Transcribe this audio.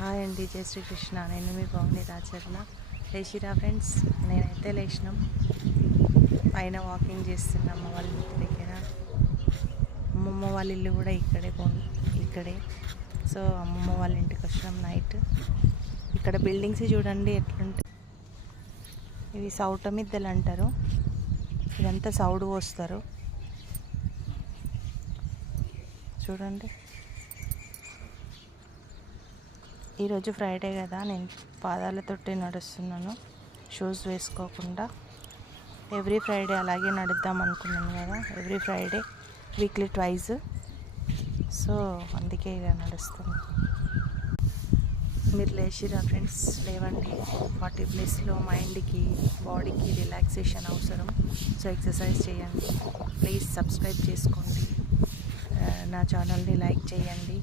Hi అండి, జై శ్రీకృష్ణ. నేను మీ బాగుంది రాచర్ల. లేచిరా ఫ్రెండ్స్, నేనైతే లేచినాం. పైన వాకింగ్ చేస్తున్నాం అమ్మ వాళ్ళ ఇంటి దగ్గర. అమ్మమ్మ వాళ్ళ ఇల్లు కూడా ఇక్కడే. సో అమ్మమ్మ వాళ్ళ ఇంటికి వచ్చినాం నైట్. ఇక్కడ బిల్డింగ్స్ చూడండి ఎట్లుంటాయి. ఇవి సౌట మిద్దెలు అంటారు. ఇదంతా సౌడు పోస్తారు చూడండి. ఈరోజు ఫ్రైడే కదా, నేను పాదాలతోటి నడుస్తున్నాను, షూస్ వేసుకోకుండా. ఎవ్రీ ఫ్రైడే అలాగే నడుద్దాం అనుకున్నాను కదా, every Friday weekly twice. So అందుకే ఇక నడుస్తున్నాను. మీరు లేచిరా ఫ్రెండ్స్, లేవండి. 40+ మైండ్కి బాడీకి రిలాక్సేషన్ అవసరం. సో ఎక్సర్సైజ్ చేయండి. ప్లీజ్ సబ్స్క్రైబ్ చేసుకోండి, నా ఛానల్ని లైక్ చేయండి.